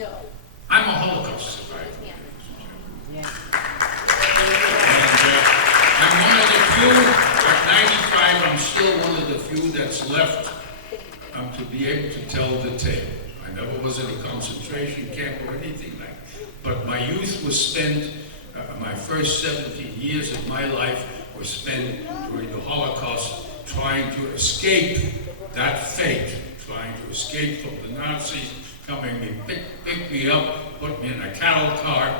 I'm a Holocaust survivor. Yeah. And I'm one of the few, at 95, I'm still one of the few that's left to be able to tell the tale. I never was in a concentration camp or anything like that. But my youth was spent, my first 17 years of my life was spent during the Holocaust trying to escape that fate, trying to escape from the Nazis coming and pick me up, put me in a cattle car,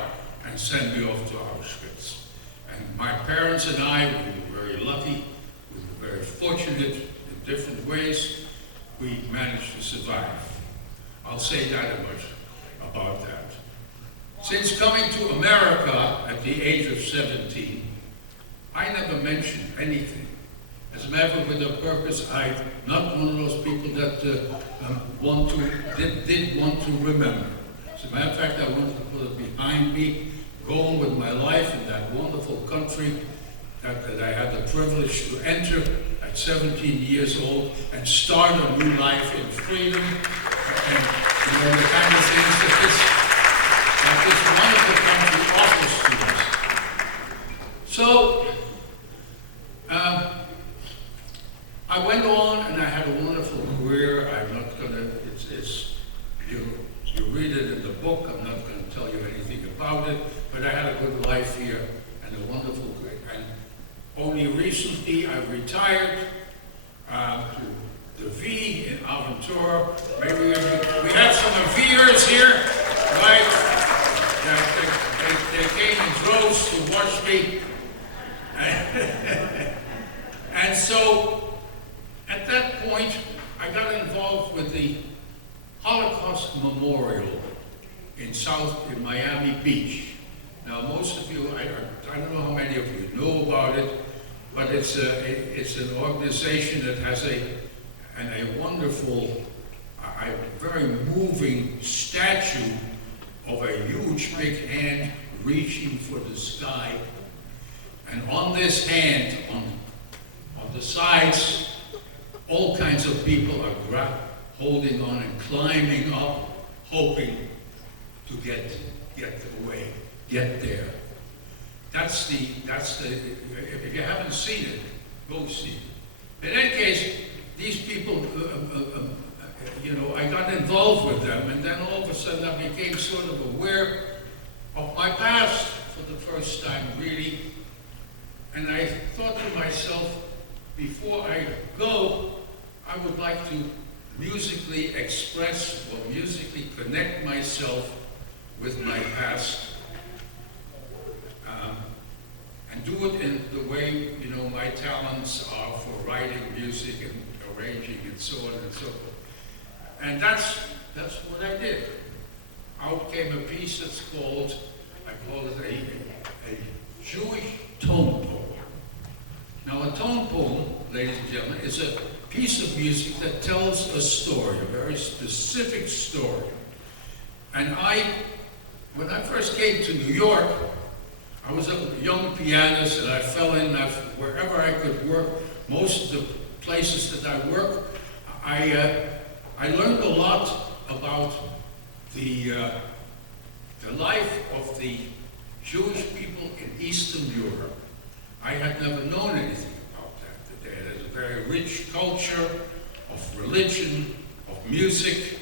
and send me off to Auschwitz. And my parents and I, we were very lucky, we were very fortunate in different ways. We managed to survive. I'll say that much about that. Since coming to America at the age of 17, I never mentioned anything. As a matter of fact, with a purpose, I'm not one of those people that did want to remember. As a matter of fact, I wanted to put it behind me, go on with my life in that wonderful country that I had the privilege to enter at 17 years old and start a new life in freedom and the kind of things that this wonderful country offers to us. So, I went on and I had a wonderful career. I'm not going to, you read it in the book, I'm not going to tell you anything about it, but I had a good life here and a wonderful career. And only recently I retired to the V in Aventura. Maybe we have some Viers here, right? They came in droves to watch me. And so, at that point, I got involved with the Holocaust Memorial in Miami Beach. Now, most of you, I don't know how many of you know about it, but it's an organization that has a wonderful, very moving statue of a huge big hand reaching for the sky. And on this hand, on the sides, all kinds of people are holding on and climbing up, hoping to get away, get there. That's the, if you haven't seen it, go see it. In any case, these people, I got involved with them, and then all of a sudden I became sort of aware of my past for the first time, really. And I thought to myself, before I go, I would like to musically express or musically connect myself with my past and do it in the way, my talents are for writing music and arranging and so on and so forth. And that's what I did. Out came a piece that's called, I call it a Jewish tone poem. Now a tone poem, ladies and gentlemen, is a piece of music that tells a story, a very specific story. And when I first came to New York, I was a young pianist and I fell in wherever I could work. Most of the places that I work, I learned a lot about the life of the Jewish people in Eastern Europe. I had never known anything about that. There's a very rich culture of religion, of music,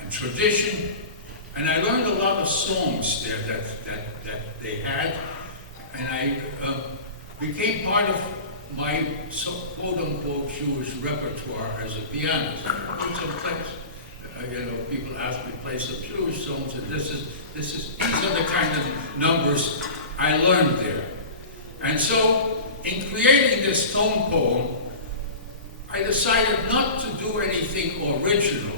and tradition. And I learned a lot of songs there that they had. And I became part of my quote-unquote Jewish repertoire as a pianist. Sometimes, people ask me to play some Jewish songs, and these are the kind of numbers I learned there. And so, in creating this tone poem, I decided not to do anything original,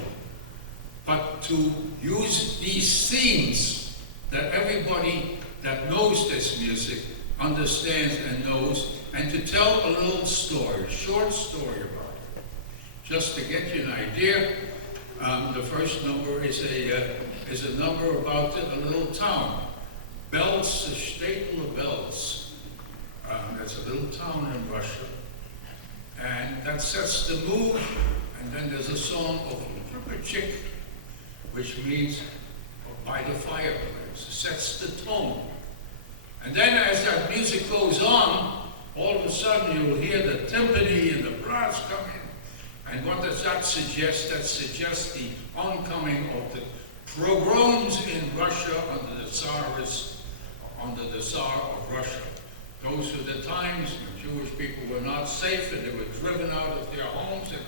but to use these themes that everybody that knows this music understands and knows, and to tell a little story, a short story about it. Just to get you an idea, the first number is a number about a little town. Belz, a staple of Belz. That's a little town in Russia. And that sets the mood. And then there's a song of Pripyat, which means by the fireplace. It sets the tone. And then as that music goes on, all of a sudden you'll hear the timpani and the brass come in. And what does that suggest? That suggests the oncoming of the pogroms in Russia under the Tsar of Russia. Those were the times when Jewish people were not safe and they were driven out of their homes and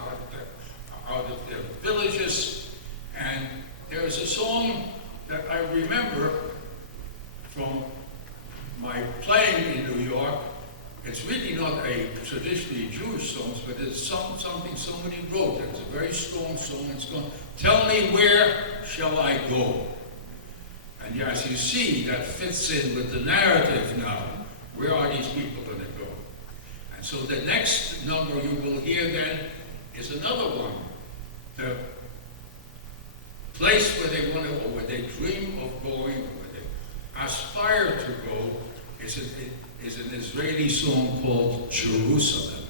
out of their villages. And there's a song that I remember from my playing in New York. It's really not a traditionally Jewish song, but it's something somebody wrote. It's a very strong song. It's going, tell me where shall I go? And as you see, that fits in with the narrative now. Where are these people going to go? And so the next number you will hear then is another one. The place where they want to go, where they dream of going, or where they aspire to go, is an Israeli song called Jerusalem.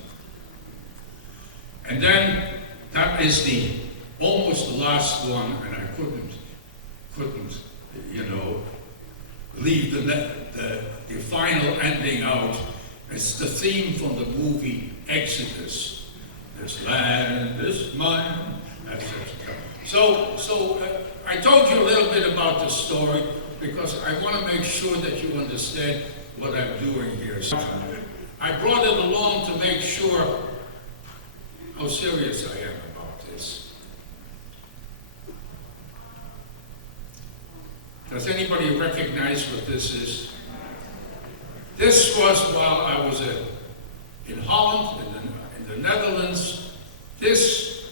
And then that is the almost the last one, and I couldn't leave the final ending out. It's the theme from the movie Exodus. This land is mine, etc. So I told you a little bit about the story because I want to make sure that you understand what I'm doing here. So I brought it along to make sure how serious I am about this. Does anybody recognize what this is? This was while I was in Holland, in the Netherlands. This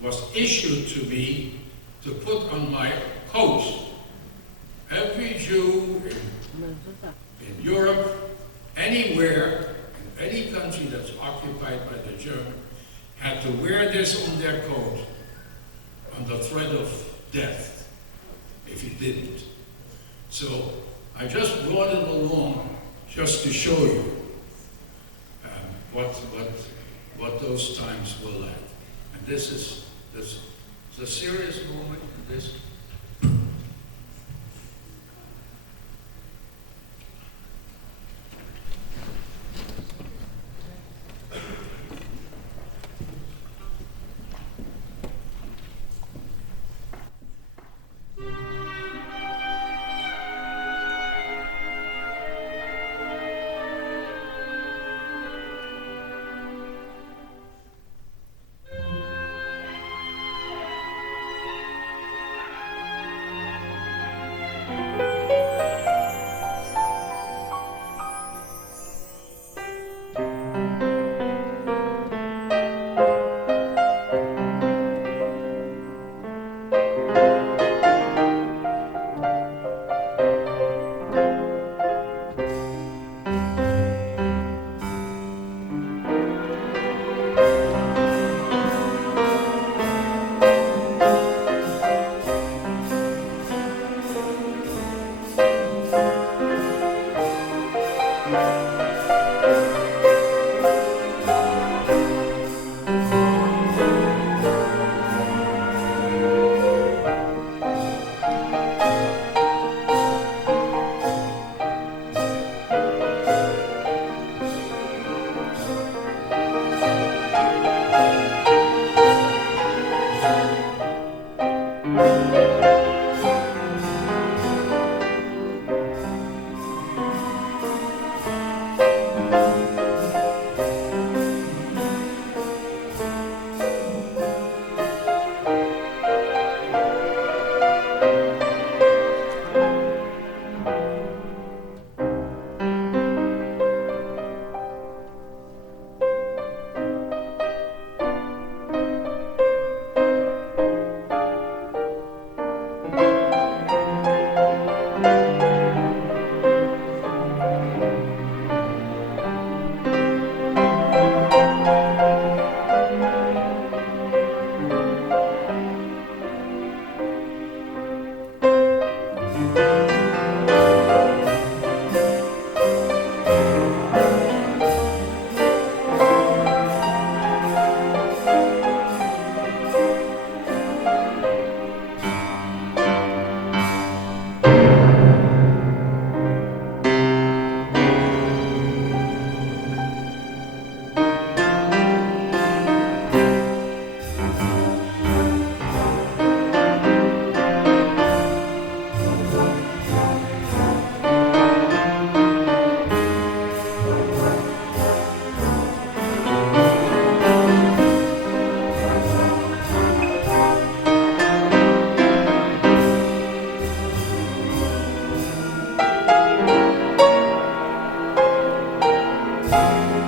was issued to me to put on my coat. Every Jew in Europe, anywhere, in any country that's occupied by the German, had to wear this on their coat on the threat of death if he didn't. So I just brought it along just to show you what those times were like. And this is a serious moment. This. Thank